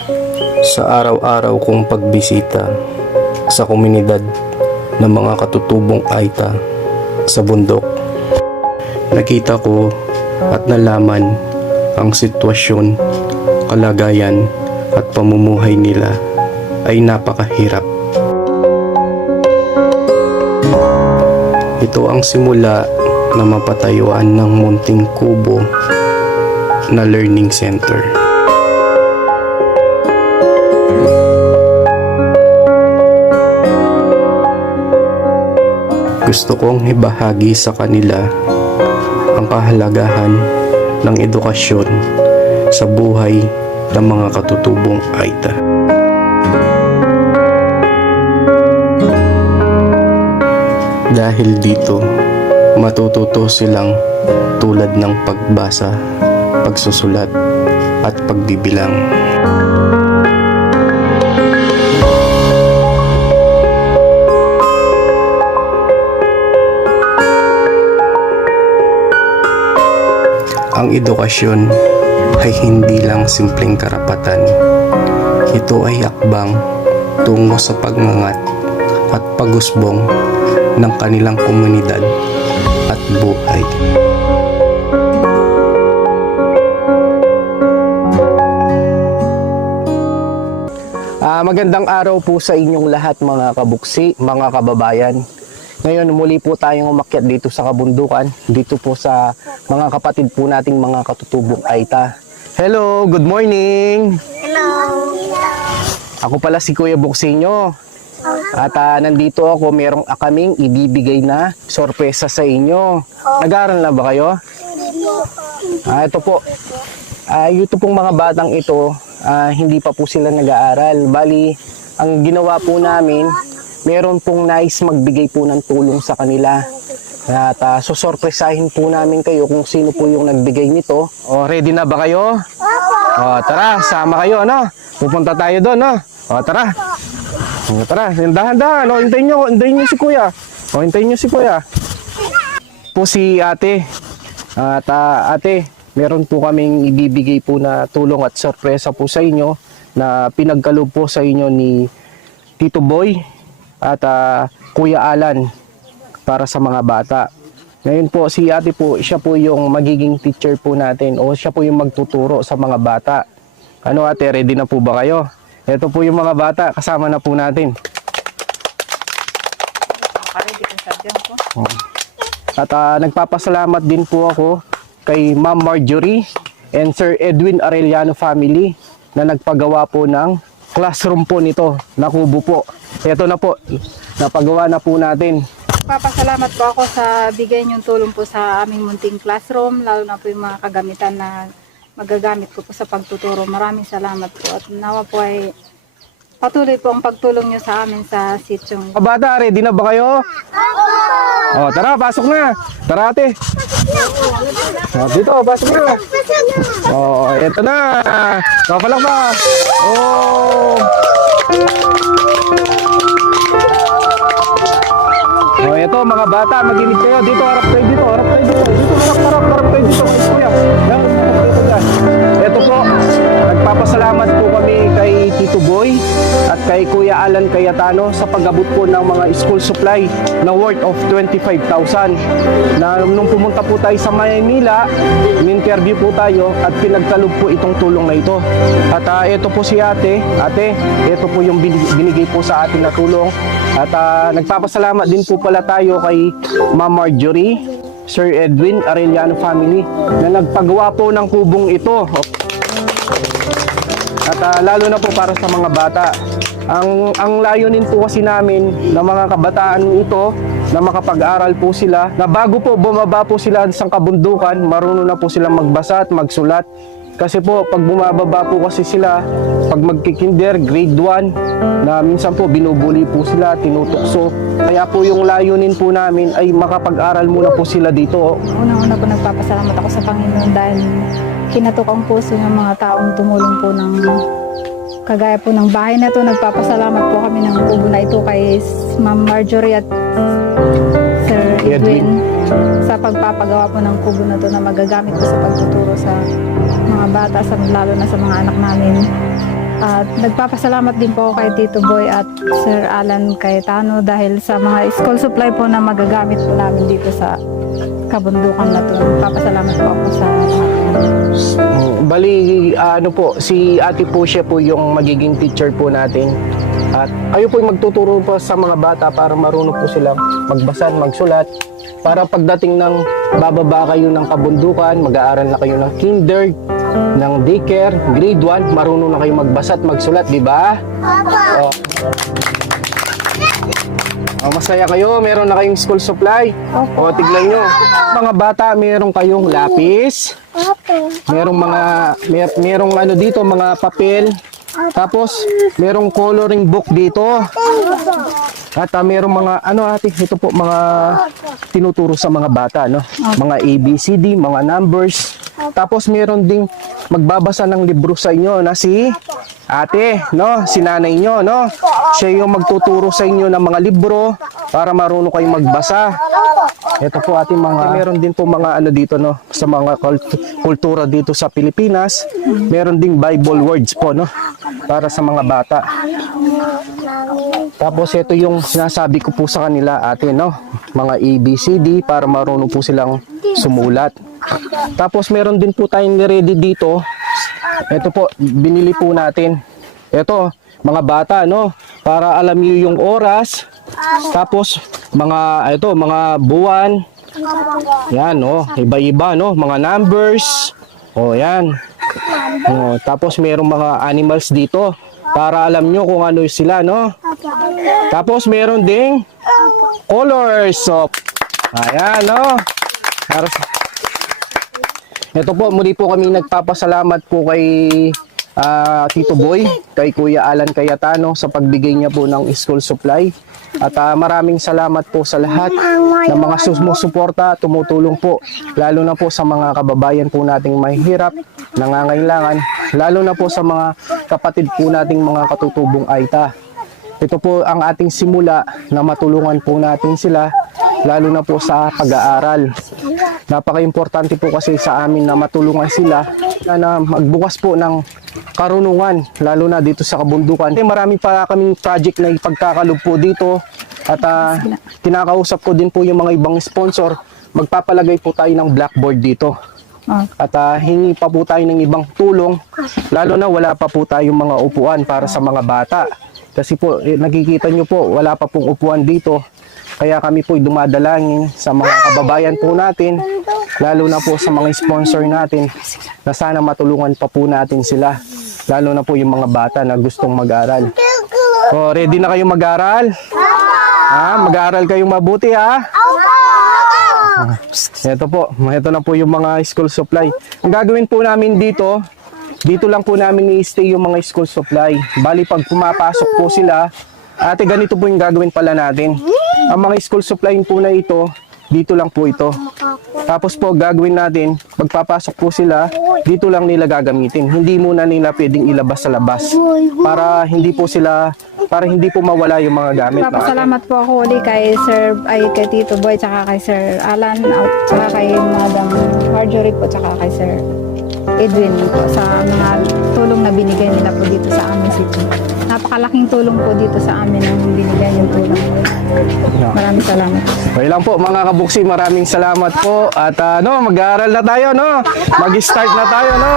Sa araw-araw kong pagbisita sa komunidad ng mga katutubong Aita sa bundok, nakita ko at nalaman ang sitwasyon, kalagayan at pamumuhay nila ay napakahirap. Ito ang simula na mapatayuan ng munting kubo na learning center. Gusto kong ibahagi sa kanila ang kahalagahan ng edukasyon sa buhay ng mga katutubong Aita. Dahil dito, matututo silang tulad ng pagbasa, pagsusulat, at pagbibilang. Ang edukasyon ay hindi lang simpleng karapatan. Ito ay akbang tungo sa pagngangat at pagusbong ng kanilang komunidad at buhay. Magandang araw po sa inyong lahat mga kabuksi, mga kababayan. Ngayon muli po tayong umakyat dito sa kabundukan, dito po sa mga kapatid po nating mga katutubong Aita. Hello, good morning! Hello! Ako pala si Kuya Buksinyo. At nandito ako, merong kaming ibibigay na sorpresa sa inyo. Nag-aaral na ba kayo? Ito po. Ito pong mga batang ito, hindi pa po sila nag-aaral. Bali, ang ginawa po namin, meron pong nais magbigay po ng tulong sa kanila. At susorpresahin po namin kayo kung sino po yung nagbigay nito. O, ready na ba kayo? O, tara, sama kayo, ano? Pupunta tayo doon, no? O, tara. O, tara, dahan-dahan. O, hintayin nyo si Kuya. O, hintayin nyo si Kuya. Po si ate. At ate, meron po kaming ibibigay po na tulong at sorpresa po sa inyo na pinagkaloob po sa inyo ni Tito Boy at Kuya Alan para sa mga bata. Ngayon po si ate po, siya po yung magiging teacher po natin o siya po yung magtuturo sa mga bata. Ano ate, ready na po ba kayo? Ito po yung mga bata, kasama na po natin. At nagpapasalamat din po ako kay Ma'am Marjorie and Sir Edwin Arellano family na nagpagawa po ng classroom po nito na kubo po. Ito na po, napagawa na po natin. Papasalamat po ako sa bigay niyong tulong po sa aming munting classroom, lalo na po yung mga kagamitan na magagamit ko po sa pagtuturo. Maraming salamat po at nawa po ay patuloy po ang pagtulong niyo sa amin sa sityong. Bata, ready na ba kayo? O, tara, pasok na. Tara ate. O, dito, pasok na. O, eto na. Kapalang ba? O, eto mga bata, maginig kayo. Dito, harap kayo dito. Harap kayo dito. Dito, harap kayo dito. Kuya. Eto po, nagpapasalamat po kami kay Tito Boy at kay Kuya Alan Cayetano sa pag-abot po ng mga school supply na worth of 25,000. Na nung pumunta po tayo sa Maynila, in-interview po tayo at pinagkaloob po itong tulong na ito. At ito po si ate, ito po yung binigay po sa atin na tulong. At nagpapasalamat din po pala tayo kay Ma'am Marjorie, Sir Edwin Arellano family na nagpagawa po ng kubong ito. At lalo na po para sa mga bata. Ang layunin po kasi namin ng mga kabataan ito na makapag-aral po sila, na bago po bumaba po sila sa kabundukan, marunong na po silang magbasa at magsulat. Kasi po, pag bumababa po kasi sila, pag magkikinder, grade 1, na minsan po binubuli po sila, tinutukso. Kaya po yung layunin po namin ay makapag-aral muna po sila dito. Unang-una po nagpapasalamat ako sa Panginoon dahil kinatok ang puso ng mga taong tumulong po ng kagaya po ng bahay na to. Nagpapasalamat po kami ng kubo na ito kay Ma'am Marjorie at Sir Edwin sa pagpapagawa po ng kubo na to na magagamit po sa pagtuturo sa mga bata, lalo na sa mga anak namin. At nagpapasalamat din po ako kay Tito Boy at Sir Alan Cayetano dahil sa mga school supply po na magagamit po namin dito sa kabundukan na to. Nagpapasalamat po ako sa Bali, ano po, si ate po siya po yung magiging teacher po natin. At kayo po yung magtuturo po sa mga bata para marunong po silang magbasa, magsulat. Para pagdating ng bababa kayo ng kabundukan, mag-aaral na kayo ng kinder, ng daycare, grade 1, marunong na kayo magbasa at magsulat, di ba? Oh. Oh, masaya kayo, meron na kayong school supply. O, tignan nyo. Mga bata, meron kayong lapis. Merong ano dito, mga papel. Tapos, merong coloring book dito. At merong mga, ano ate, ito po, mga tinuturo sa mga bata, no? Mga ABCD, mga numbers. Tapos, meron ding magbabasa ng libro sa inyo na si ate, no? Si nanay nyo, no? Siya yung magtuturo sa inyo ng mga libro para marunong kayong magbasa. Ito po ating mga, meron din po mga ano dito, no? Sa mga kultura dito sa Pilipinas. Meron ding Bible words po, no? Para sa mga bata. Tapos ito yung sinasabi ko po sa kanila, ate, no? Mga ABCD para marunong po silang sumulat. Tapos meron din po tayong ready dito. Ito po, binili po natin. Ito, mga bata, no? Para alam niyo yung oras. Tapos mga buwan. Yan, no? Iba-iba, no? Mga numbers. O, yan. O, tapos merong mga animals dito para alam nyo kung ano sila, no? Tapos meron ding colors. So, ayan, no? Ito po, muli po kami nagpapasalamat po kay Tito Boy, kay Kuya Alan Cayetano sa pagbigay niya po ng school supply. At maraming salamat po sa lahat ng mga sumusuporta, tumutulong po, lalo na po sa mga kababayan po nating mahihirap, nangangailangan, lalo na po sa mga kapatid po nating mga katutubong Aita. Ito po ang ating simula na matulungan po natin sila, lalo na po sa pag-aaral. Napaka-importante po kasi sa amin na matulungan sila na magbukas po ng karunungan, lalo na dito sa kabundukan. Marami pa kaming project na ipagkakalob po dito at kinakausap ko din po yung mga ibang sponsor. Magpapalagay po tayo ng blackboard dito. At hingi pa po tayo ng ibang tulong, lalo na wala pa po tayong mga upuan para sa mga bata. Kasi po, nakikita nyo po, wala pa pong upuan dito. Kaya kami po dumadalangin sa mga kababayan po natin, lalo na po sa mga sponsor natin, na sana matulungan pa po natin sila. Lalo na po yung mga bata na gustong mag-aral. So, ready na kayong mag-aral? Mag-aral kayong mabuti, ha? Ito po, ito na po yung mga school supply. Ang gagawin po namin dito lang po namin i-stay yung mga school supply. Bali, pag pumapasok po sila, ate, ganito po yung gagawin pala natin. Ang mga school supply po na ito, dito lang po ito. Tapos po, gagawin natin, pagpapasok po sila, dito lang nila gagamitin. Hindi muna nila pwedeng ilabas sa labas. Para hindi po mawala yung mga gamit. Papasalamat po ako uli kay kay Tito Boy, tsaka kay Sir Alan, at tsaka kay Madam Marjorie po, tsaka kay Sir Edwin po sa mga tulong na binigay nila po dito sa amin city. Napakalaking tulong po dito sa amin ang binigay yung tulong. Maraming salamat. Okay lang po mga kabuksi, maraming salamat po. At mag-aaral na tayo, no? Mag-start na tayo, no?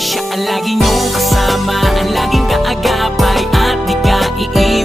Siya ang lagi niyong kasama, ang laging kaagapay at di ka iiwan.